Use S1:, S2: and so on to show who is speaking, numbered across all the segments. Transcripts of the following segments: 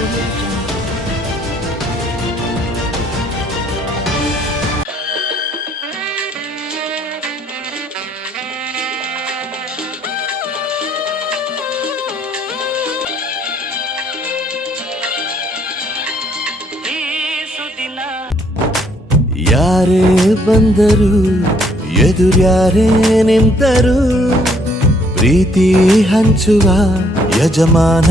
S1: Audio Jungle.
S2: ಯಾರೇ ಬಂದರು ಎದುರ್ಯಾರೇ ನಿಂತರು ಪ್ರೀತಿ ಹಂಚುವ ಯಜಮಾನ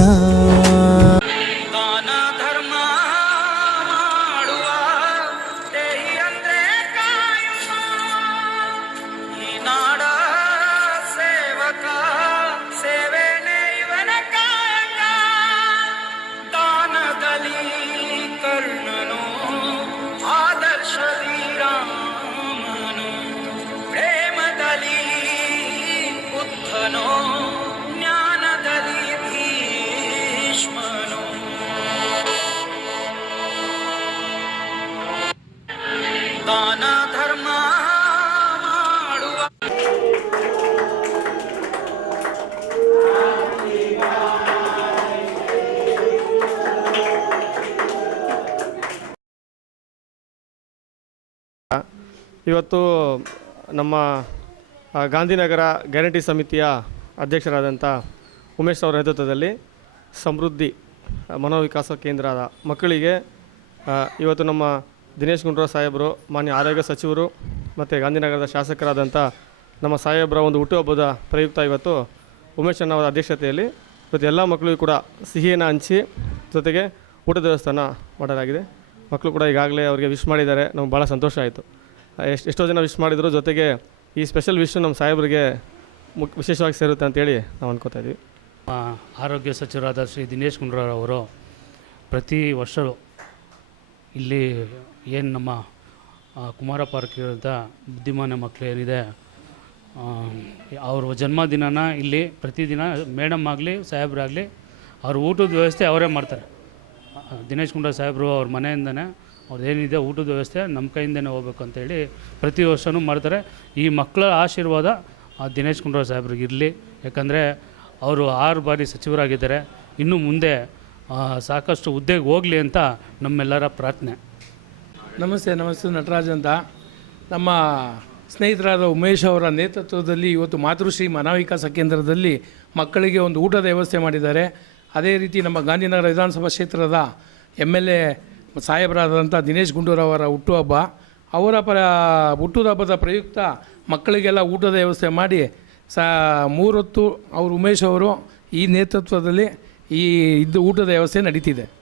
S3: ಇವತ್ತು ನಮ್ಮ ಗಾಂಧಿನಗರ ಗ್ಯಾರಂಟಿ ಸಮಿತಿಯ ಅಧ್ಯಕ್ಷರಾದಂಥ ಉಮೇಶ್ ಅವರ ನೇತೃತ್ವದಲ್ಲಿ ಸಮೃದ್ಧಿ ಮನೋವಿಕಾಸ ಕೇಂದ್ರದ ಮಕ್ಕಳಿಗೆ ಇವತ್ತು ನಮ್ಮ ದಿನೇಶ್ ಗುಂಡೂರಾವ್ ಸಾಹೇಬರು, ಮಾನ್ಯ ಆರೋಗ್ಯ ಸಚಿವರು ಮತ್ತು ಗಾಂಧಿನಗರದ ಶಾಸಕರಾದಂಥ ನಮ್ಮ ಸಾಹೇಬರ ಒಂದು ಹುಟ್ಟುಹಬ್ಬದ ಪ್ರಯುಕ್ತ ಇವತ್ತು ಉಮೇಶ್ ಅವರ ಅಧ್ಯಕ್ಷತೆಯಲ್ಲಿ ಇವತ್ತು ಎಲ್ಲ ಮಕ್ಕಳಿಗೂ ಕೂಡ ಸಿಹಿಯನ್ನು ಹಂಚಿ ಜೊತೆಗೆ ಊಟದ ವ್ಯವಸ್ಥೆನ ಮಾಡಲಾಗಿದೆ. ಮಕ್ಕಳು ಕೂಡ ಈಗಾಗಲೇ ಅವರಿಗೆ ವಿಶ್ ಮಾಡಿದ್ದಾರೆ. ನಮ್ಗೆ ಭಾಳ ಸಂತೋಷ ಆಯಿತು. ಎಷ್ಟು, ಎಷ್ಟೋ ಜನ ವಿಶ್ ಮಾಡಿದ್ರು. ಜೊತೆಗೆ ಈ ಸ್ಪೆಷಲ್ ವಿಶ್ ನಮ್ಮ ಸಾಹೇಬರಿಗೆ ಮುಕ್, ವಿಶೇಷವಾಗಿ ಸೇರುತ್ತೆ ಅಂತೇಳಿ ನಾವು ಅನ್ಕೋತಾ ಇದ್ವಿ.
S4: ಆರೋಗ್ಯ ಸಚಿವರಾದ ಶ್ರೀ ದಿನೇಶ್ ಗುಂಡೂರಾವ್ ಅವರು ಪ್ರತಿ ವರ್ಷವೂ ಇಲ್ಲಿ ಏನು ನಮ್ಮ ಕುಮಾರ ಪಾರ್ಕ್ ಇರೋಂಥ ಬುದ್ಧಿಮಾನ ಮಕ್ಕಳು ಏನಿದೆ ಅವ್ರ ಜನ್ಮದಿನನ ಇಲ್ಲಿ ಪ್ರತಿದಿನ ಮೇಡಮ್ ಆಗಲಿ, ಸಾಹೇಬ್ರಾಗಲಿ ಅವ್ರ ಊಟದ ವ್ಯವಸ್ಥೆ ಅವರೇ ಮಾಡ್ತಾರೆ. ದಿನೇಶ್ ಗುಂಡೂರಾವ್ ಸಾಹೇಬರು ಅವ್ರ ಮನೆಯಿಂದನೇ ಅವ್ರದ್ದೇನಿದೆ, ಊಟದ ವ್ಯವಸ್ಥೆ ನಮ್ಮ ಕೈಯಿಂದನೇ ಹೋಗ್ಬೇಕು ಅಂತೇಳಿ ಪ್ರತಿ ವರ್ಷವೂ ಮಾಡ್ತಾರೆ. ಈ ಮಕ್ಕಳ ಆಶೀರ್ವಾದ ಆ ದಿನೇಶ್ ಗುಂಡೂರಾವ್ ಸಾಹೇಬ್ರಿಗೆ ಇರಲಿ. ಯಾಕಂದರೆ ಅವರು ಆರು ಬಾರಿ ಸಚಿವರಾಗಿದ್ದಾರೆ. ಇನ್ನು ಮುಂದೆ ಸಾಕಷ್ಟು ಹುದ್ದೆಗೆ ಹೋಗಲಿ ಅಂತ ನಮ್ಮೆಲ್ಲರ ಪ್ರಾರ್ಥನೆ.
S5: ನಮಸ್ತೆ ನಮಸ್ತೆ ನಟರಾಜ್ ಅಂತ. ನಮ್ಮ ಸ್ನೇಹಿತರಾದ ಉಮೇಶ್ ಅವರ ನೇತೃತ್ವದಲ್ಲಿ ಇವತ್ತು ಮಾತೃಶ್ರೀ ಮನೋವಿಕಾಸ ಕೇಂದ್ರದಲ್ಲಿ ಮಕ್ಕಳಿಗೆ ಒಂದು ಊಟದ ವ್ಯವಸ್ಥೆ ಮಾಡಿದ್ದಾರೆ. ಅದೇ ರೀತಿ ನಮ್ಮ ಗಾಂಧಿನಗರ ವಿಧಾನಸಭಾ ಕ್ಷೇತ್ರದ ಎಂ ಎಲ್ ಎ ಸಾಹೇಬರಾದಂಥ ದಿನೇಶ್ ಗುಂಡೂರಾವ್ ಅವರ ಹುಟ್ಟುಹಬ್ಬ ಅವರ ಪರ ಹುಟ್ಟುಹಬ್ಬದ ಪ್ರಯುಕ್ತ ಮಕ್ಕಳಿಗೆಲ್ಲ ಊಟದ ವ್ಯವಸ್ಥೆ ಮಾಡಿ, ಸಾ, ಮೂರೊತ್ತು ಅವರು ಉಮೇಶ್ ಅವರು ಈ ನೇತೃತ್ವದಲ್ಲಿ ಈ ಇದು ಊಟದ ವ್ಯವಸ್ಥೆ ನಡೀತಿದೆ.